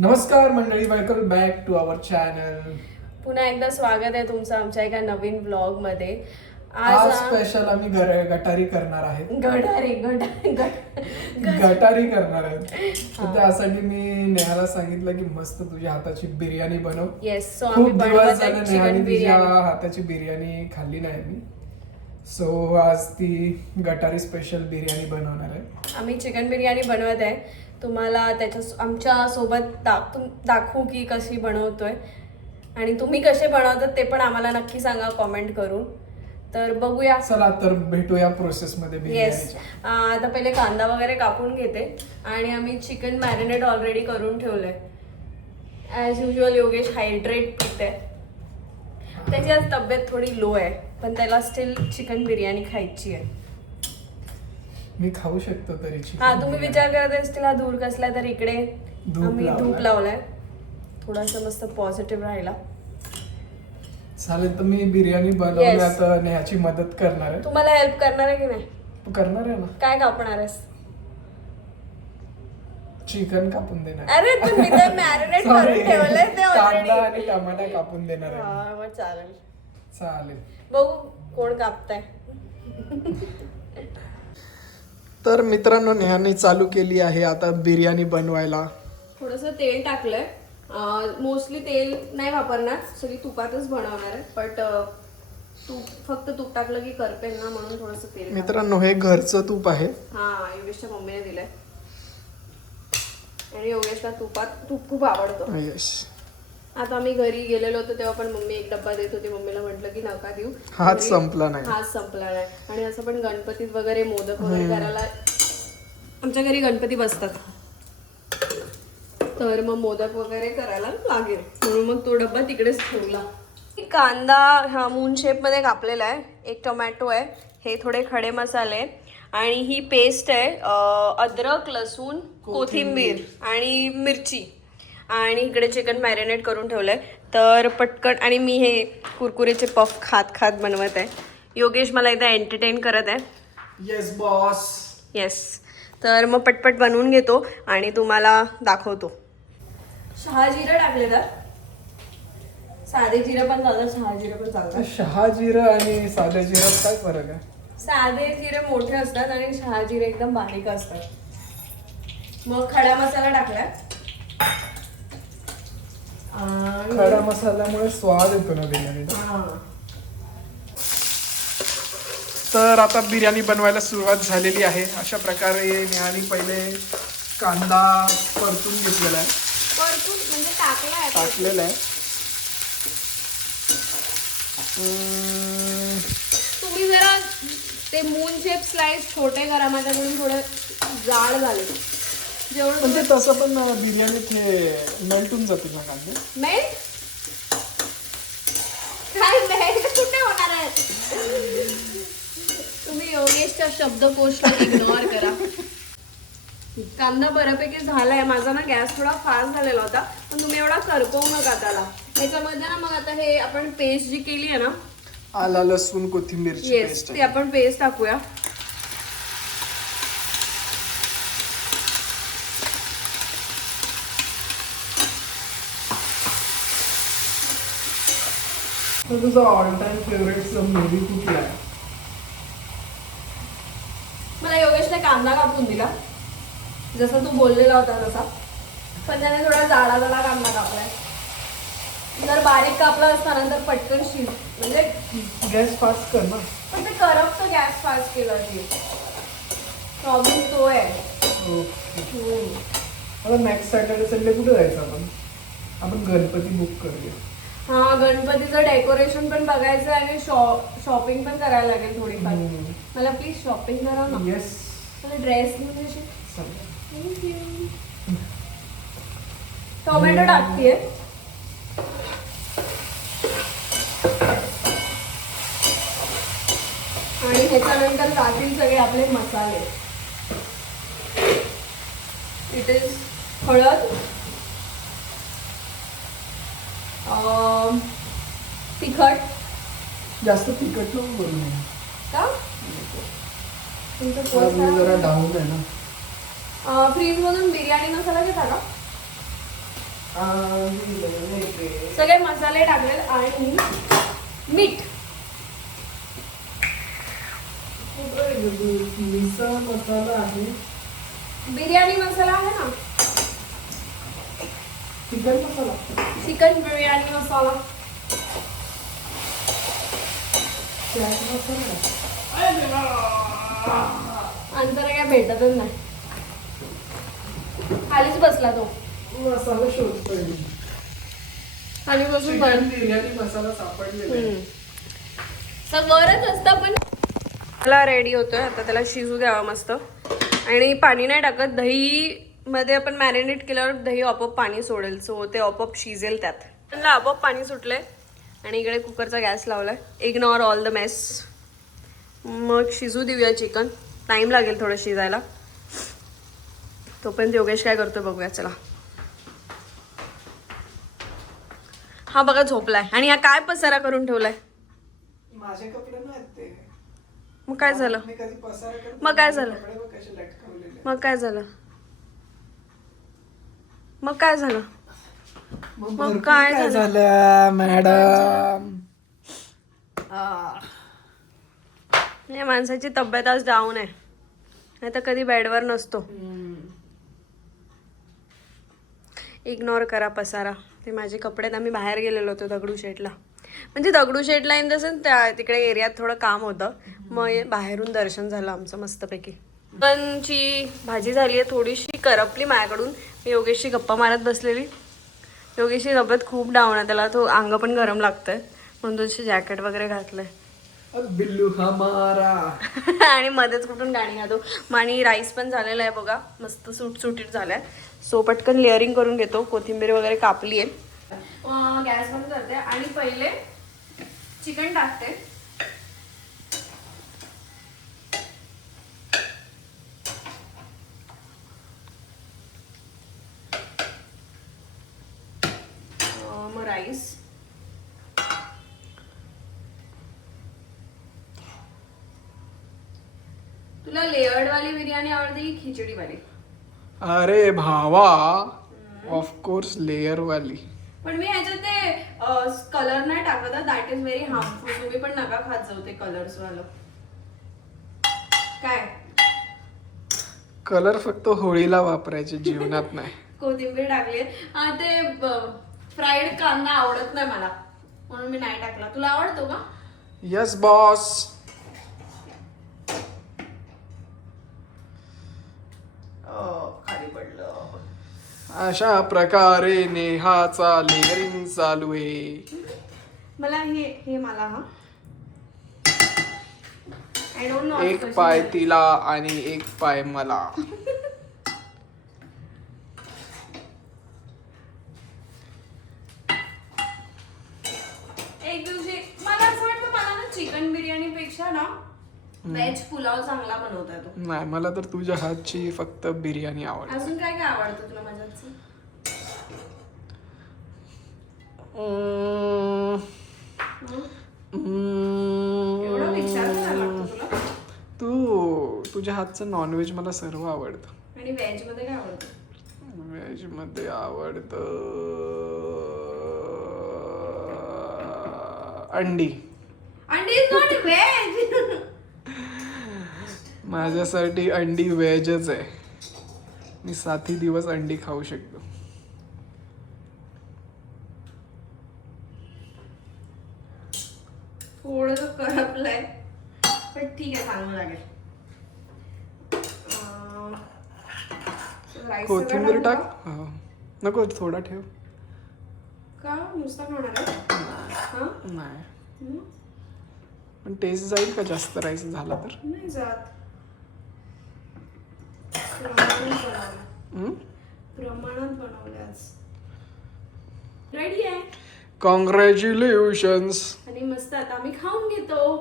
नमस्कार मंडळी, welcome back to our channel. पुन्हा एकदा स्वागत आहे तुमचं आमच्या एका नवीन ब्लॉग मध्ये. आज स्पेशल आम्ही गटारी करणार आहे. गटारी करणार आहे. तर त्यासाठी मी नेहाला सांगितलं की मस्त तुझ्या हाताची बिर्याणी बनव. येस, खूप दिवस झाले नेहाने तिच्या हाताची बिर्याणी खाल्ली नाही मी. सो आज ती गटारी स्पेशल बिर्याणी बनवणार आहे. आम्ही चिकन बिर्याणी बनवत आहे. तुम्हाला आमच्या सोबत दाखवू की कशी बनवतोय आणि तुम्ही कसे बनवतात ते पण आम्हाला नक्की सांगा कॉमेंट करून. तर बघूया. चला तर भेटूया प्रोसेस मध्ये येस, आता पहिले कांदा वगैरे कापून घेते आणि आम्ही चिकन मॅरिनेट ऑलरेडी करून ठेवलंय. ॲज युजल योगेश हायड्रेट पिते. त्याची आज तब्येत थोडी लो आहे पण त्याला स्टील चिकन बिर्याणी खायची आहे. मी खाऊ शकतो तरी. हा, तुम्ही विचार करत असतील हा धूर कसलाय, तर इकडे आम्ही धूप लावलाय. थोडासा मस्त पॉझिटिव्ह राहिला. चालेल, तर मी बिर्याणी बनवण्यात नेहाची मदत करणार आहे. तुम्हाला हेल्प करणार आहे की नाही? तू करणार आहे ना? काय कापणार आहेस? चिकन कापून देणार. अरे तुम्ही तर मॅरिनेट करून ठेवलंय ते ऑलरेडी. कांदा आणि टमाटा कापून देणार आहे. हा, मग चालेल. चालेल, बघू कोण कापताय. तर मित्रांनो, नेहाने चालू केली आहे आता बिर्याणी बनवायला. थोडंसं तेल टाकलंय. मोस्टली तेल नाही वापरणार, सगळी तुपातच बनवणार आहे. बट फक्त तूप टाकलं की करपेल ना, म्हणून थोडंसं तेल. मित्रांनो, हे घरचं तूप आहे. हा, योगेशच्या मम्मीने दिलंय आणि योगेशला तूप खूप आवडतो. येस. आता आम्ही घरी गेलेलो होतो तेव्हा पण मम्मी एक डब्बा देत होती. मम्मीला म्हटलं की नका देऊ, हाच संपला नाही. हाच संपला नाही. आणि असं पण गणपतीत वगैरे मोदक वगैरे करायला आमच्या घरी गणपती बसतात, तर मग मोदक वगैरे करायला लागेल म्हणून मग तो डब्बा तिकडेच ठेवला. कांदा हा मून शेप मध्ये कापलेला आहे. एक टोमॅटो आहे, हे थोडे खडे मसाले आणि ही पेस्ट आहे अद्रक, लसूण, कोथिंबीर आणि मिरची. आणि इकडे चिकन मॅरिनेट करून ठेवलंय. तर पटकन, आणि मी हे कुरकुरेचे पफ खात खात बनवत आहे. योगेश मला एकदा एंटरटेन करत आहे. Yes boss. येस, तर मग पटपट बनवून घेतो आणि तुम्हाला दाखवतो. शहाजिरं टाकले तर साधे जिरं पण चालतं, शहाजिरं पण चालतं. शहाजिरं आणि साधे जिरं काय फरक आहे? साधे जिरे मोठे असतात आणि शहाजिरे एकदम बारीक असतात. मग खडा मसाला टाकलाय. खडा मसाल्यामुळे स्वाद येतो ना बिर्याणीला. तर आता बिर्याणी बनवायला सुरुवात झालेली आहे. अशा प्रकारे नेहाने पहिले कांदा परतून घेतलेला आहे. परतून म्हणजे टाकलेला आहे. तुम्ही जरा ते मून शेप स्लाइस छोटे करा, माझ्याकडून थोडे जाड झाले. जेवढं म्हणजे तसं पण बिर्याणीत हे मेल्टून जातील ना कांदे. मेल्ट काय मेल्ट कुठे होणार आहे? तुम्ही योगेशच्या शब्दकोशला इग्नोर करा. कांदा बऱ्यापैकी झालाय माझा ना. गॅस थोडा फास्ट झालेला होता, पण तुम्ही एवढा करपवू नका त्याला. ह्याच्यामध्ये ना मग आता हे आपण पेस्ट जी केली आहे ना, आला लसूण कोथिंबीरची पेस्ट, ती आपण पेस्ट टाकूया. तर तुझा ऑल टाइम फेवरेट मूवी कुठला आहे? मला योगेशने कांदा कापून दिला जसं तू बोललेला होता तसा, पण त्याने थोडा जाडा कांदा कापलाय. जर बारीक कापला असता ना तर पटकन म्हणजे गॅस फास्ट कर ना. पण ते करपतं गॅस फास्ट केला की. प्रॉब्लेम तो आहे. आता नेक्स्ट सॅटर्डे संडे कुठे जायचं आपण गणपती बुक करूया. हा, गणपतीचं डेकोरेशन पण बघायचं आणि शॉपिंग पण करायला लागेल थोडीफार. मला प्लीज शॉपिंग करा ना. येस. मला ड्रेस घेऊन. टोमॅटो टाकतीये. आणि ह्याच्यानंतर जातील सगळे आपले मसाले. इट इज हळद, तिखट. जास्त तिखट नको करू नये का? तुमचं जरा डाऊन आहे ना. फ्रीज मधून बिर्याणी मसाला घेता का? सगळे मसाले टाकले आणि मीठ. मिसळ मसाला आहे, बिर्याणी मसाला आहे ना, चिकन मसाला, चिकन बिर्याणी मसाला, चाट मसाला. अंतर काय भेटतच नाही. खालीच बसला तो. मसाला शोधतोय मी. खाली बसून चिकन बिर्याणी मसाला सापडलेला आहे. वरच असतं पण मला रेडी होतोय आता. त्याला शिजू द्यावा मस्त. आणि पाणी नाही टाकत. दही मध्ये आपण मॅरिनेट केल्यावर दही आपोआप पाणी सोडेल, सो ते आपोआप शिजेल त्यात. त्यांना आपोआप पाणी सुटलंय आणि इकडे कुकरचा गॅस लावलाय. Ignore all the mess. मग शिजू देऊया चिकन. टाइम लागेल थोडं शिजायला. तोपर्यंत योगेश काय करतोय बघूया. चला. हा बघा झोपलाय. आणि हा काय पसारा करून ठेवलाय. माझे कपडे नाहीत ते. मग काय झालं. मी कधी पसारा करतो. मग काय झालं. कपडे बघ कसे लटकवलेले. मग काय झालं. मग काय झालं. मग काय झालं मॅडम. या माणसाची तब्येत आज डाऊन आहे. नाही तर कधी बेडवर नसतो. इग्नोर करा पसारा. ते माझे कपडे आम्ही बाहेर गेलेलो होतो दगडूशेठला. म्हणजे दगडूशेठला इन द सेन्स त्या तिकडे एरियात थोडं काम होतं. मग बाहेरून दर्शन झालं आमचं मस्तपैकी. चिकनची भाजी झाली आहे. थोडीशी करपली माझ्याकडून. मी योगेशची गप्पा मारत बसलेली. योगेशची तब्येत खूप डाऊन आहे. त्याला तो अंग पण गरम लागतंय म्हणून तुझी जॅकेट वगैरे घातलंय. बिल्लू हमारा. आणि मध्येच कुठून गाणी गातो. आणि राईस पण झालेला आहे बघा. मस्त सुटसुटीत झालाय. सो पटकन लेअरिंग करून घेतो. कोथिंबीर वगैरे कापली आहे. गॅस बंद करते आणि पहिले चिकन टाकते. मग राईस. तुला लेयर्ड वाली बिर्याणी आवडते की खिचडी वाली. अरे भावा, ऑफ कोर्स लेयर वाली. पण मी ह्याच्यात ते कलर नाही टाकत. That is very harmful. तुम्ही पण नका खात जाऊ ते कलर्स वालं. काय कलर फक्त होळीला वापरायचे, जीवनात नाही. कोथिंबीर टाकली. ते फ्राईड कांदा आवडत नाही मला म्हणून मी नाही टाकला. तुला आवडतो का. Yes boss. खाली पडलं. अशा प्रकारे नेहाचा लेअरिंग चालू आहे. मला हे मला हा आय डोंट नो. एक पाय तिला आणि एक पाय मला. एक दिवशी मला असं वाटतं मला ना चिकन बिर्याणी पेक्षा ना व्हेज पुलाव चांगला बनवता येतो. नाही, मला तर तुझ्या हातची फक्त बिर्याणी आवडते. अजून काय काय आवडतं तुला माझ्या हातचं. एवढा विचार करायला लागतो तुला. तुझ्या हातचं नॉनव्हेज मला सर्व आवडतं. आणि व्हेज मध्ये काय आवडतं. व्हेज मध्ये आवडतं अंडी. अंडी इज नॉट व्हेज. माझ्यासाठी अंडी व्हेजच आहे. मी 7 दिवस अंडी खाऊ शकतो. थोडस करपलंय पण ठीक आहे, चांगलं लागेल. कोथिंबीर टाक. नको, थोडा ठेव. का नुसतं खाणार आहे. नाही, पण टेस्ट जाईल का जास्त राईस झाला तर. नाही जात. प्रमाणात बनवले आज. रेडी आहे. कॉंग्रॅच्युलेशन्स. आणि मस्त आता आम्ही खाऊन घेतो.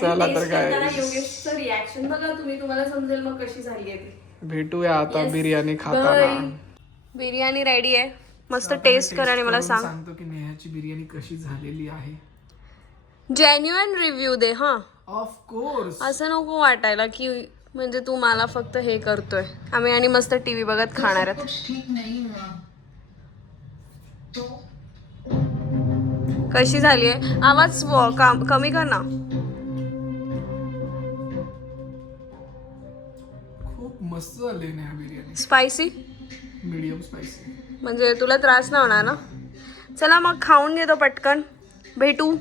चला तर काय. योगेशचं रिॲक्शन बघा तुम्ही. तुम्हाला समजेल मग कशी झाली आहे ती. भेटूया आता बिर्याणी खाताना. बिर्याणी रेडी आहे. मस्त टेस्ट कर आणि मला सांगतो की नेहाची बिर्याणी कशी झालेली आहे. जेन्युइन रिव्ह्यू दे. हा, ऑफ कोर्स. असं नको वाटायला की म्हणजे तू मला फक्त हे करतोय. आम्ही आणि मस्त टीव्ही बघत खाणार आहोत. कशी झाली आहे? आवाज कमी कर ना. खूप मस्त झाली ना बिर्याणी. Spicy medium spicy. म्हणजे तुला त्रास नाही होणार ना? चला मग खाऊन घेतो पटकन. भेटू.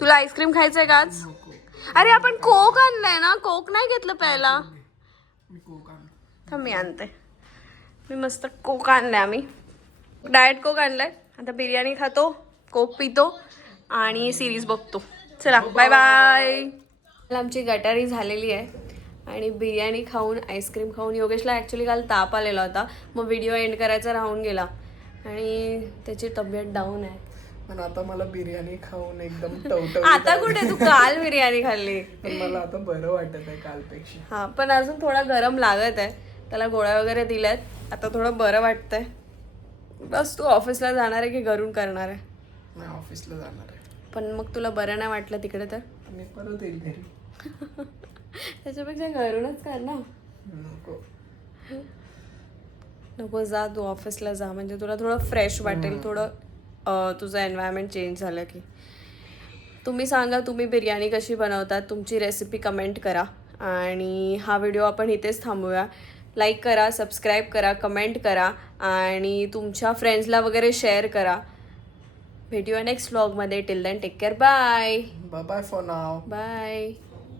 तुला आईस्क्रीम खायचंय का आज? नको. अरे आपण कोक आणलाय ना, कोक नाही घेतलं प्यायला. मी कोक आणतो. थांब मी आणते. मी मस्त कोक आणलाय आम्ही. डाएट कोक आणलाय. आता बिर्याणी खातो, कोक पितो आणि सिरीज बघतो. चला बाय बाय. आमची गटारी झालेली आहे आणि बिर्याणी खाऊन आईस्क्रीम खाऊन योगेशला ॲक्च्युली काल ताप आलेला होता. मग व्हिडिओ एंड करायचा राहून गेला आणि त्याची तब्येत डाऊन आहे. पण आता मला बिर्याणी खाऊन एकदम टवटवीत आता कुठे, तू काल बिर्याणी खाल्ली. पण मला आता बरं वाटत आहे कालपेक्षा. हा पण अजून थोडा गरम लागत आहे. त्याला गोळ्या वगैरे दिल्यात. आता थोडं बरं वाटतंय. बस तू ऑफिसला जाणार आहे की घरून करणार आहे? नाही, ऑफिसला जाणार आहे. पण मग तुला बरं नाही वाटलं तिकडे तर? मी परत येईल घरी. त्याच्यापेक्षा घरूनच कर ना. नको. नको, जा तू ऑफिसला जा. म्हणजे तुला थोडं फ्रेश वाटेल. थोडं तुझं एन्व्हायरमेंट चेंज झालं की. तुम्ही सांगा तुम्ही बिर्याणी कशी बनवतात. तुमची रेसिपी कमेंट करा. आणि हा व्हिडिओ आपण इथेच थांबूया. लाईक करा, सबस्क्राईब करा, कमेंट करा आणि तुमच्या फ्रेंड्सला वगैरे शेअर करा. भेटूया नेक्स्ट व्लॉगमध्ये. Till then take care. Bye bye for now. Bye.